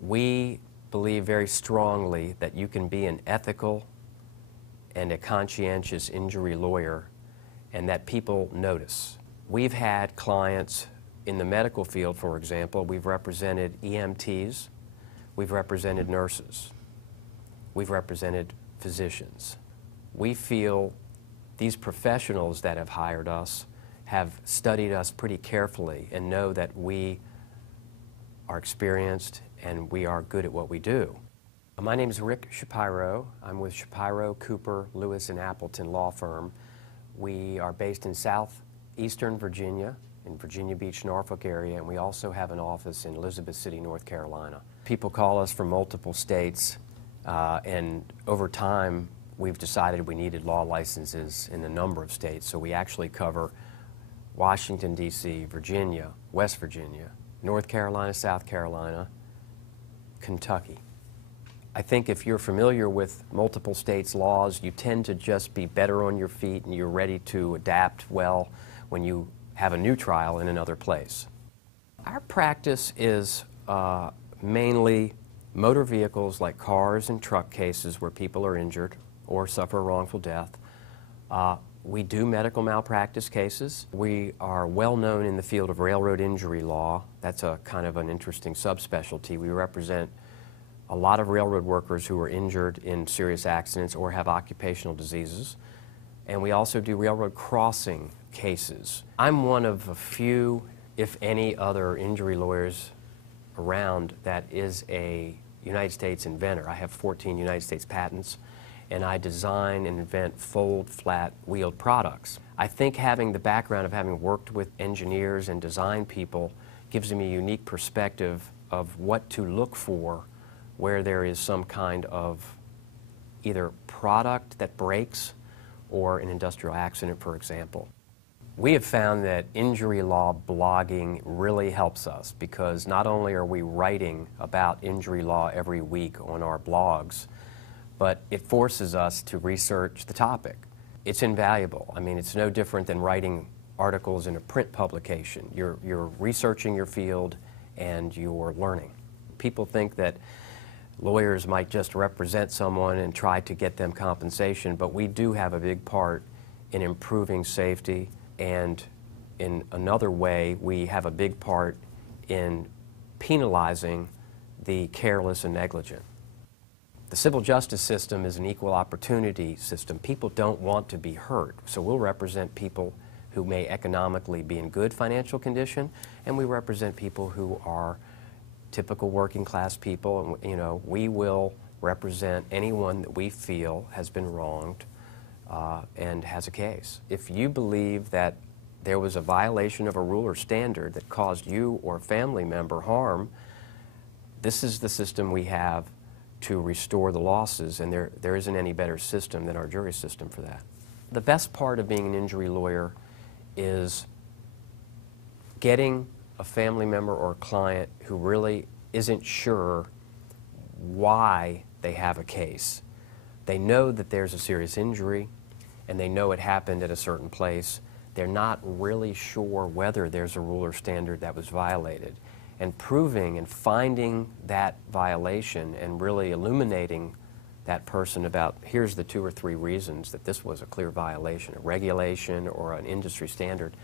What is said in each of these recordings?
We believe very strongly that you can be an ethical and a conscientious injury lawyer and that people notice. We've had clients in the medical field, for example. We've represented EMTs, we've represented nurses, we've represented physicians. We feel these professionals that have hired us have studied us pretty carefully and know that we are experienced and we are good at what we do. My name is Richard Shapiro. I'm with Shapiro, Cooper, Lewis and Appleton Law Firm. We are based in southeastern Virginia, in Virginia Beach, Norfolk area, and we also have an office in Elizabeth City, North Carolina. People call us from multiple states, and over time we've decided we needed law licenses in a number of states, so we actually cover Washington, D.C., Virginia, West Virginia, North Carolina, South Carolina, Kentucky. I think if you're familiar with multiple states' laws, you tend to just be better on your feet and you're ready to adapt well when you have a new trial in another place. Our practice is mainly motor vehicles like cars and truck cases where people are injured or suffer a wrongful death. We do medical malpractice cases. We are well known in the field of railroad injury law. That's a kind of an interesting subspecialty. We represent a lot of railroad workers who are injured in serious accidents or have occupational diseases. And we also do railroad crossing cases. I'm one of a few, if any, other injury lawyers around that is a United States inventor. I have 14 United States patents, and I design and invent fold, flat, wheeled products. I think having the background of having worked with engineers and design people gives me a unique perspective of what to look for where there is some kind of either product that breaks or an industrial accident, for example. We have found that injury law blogging really helps us because not only are we writing about injury law every week on our blogs, but it forces us to research the topic. It's invaluable. I mean, it's no different than writing articles in a print publication. You're researching your field and you're learning. People think that lawyers might just represent someone and try to get them compensation, but we do have a big part in improving safety, and in another way, we have a big part in penalizing the careless and negligent. The civil justice system is an equal opportunity system. People don't want to be hurt, so we'll represent people who may economically be in good financial condition, and we represent people who are typical working class people, and we will represent anyone that we feel has been wronged and has a case. If you believe that there was a violation of a rule or standard that caused you or a family member harm, this is the system we have to restore the losses, and there isn't any better system than our jury system for that. The best part of being an injury lawyer is getting a family member or a client who really isn't sure why they have a case. They know that there's a serious injury and they know it happened at a certain place. They're not really sure whether there's a rule or standard that was violated. And proving and finding that violation and really illuminating that person about here's the 2 or 3 reasons that this was a clear violation, a regulation or an industry standard,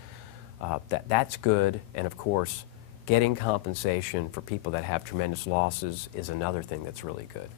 that's good. And of course, getting compensation for people that have tremendous losses is another thing that's really good.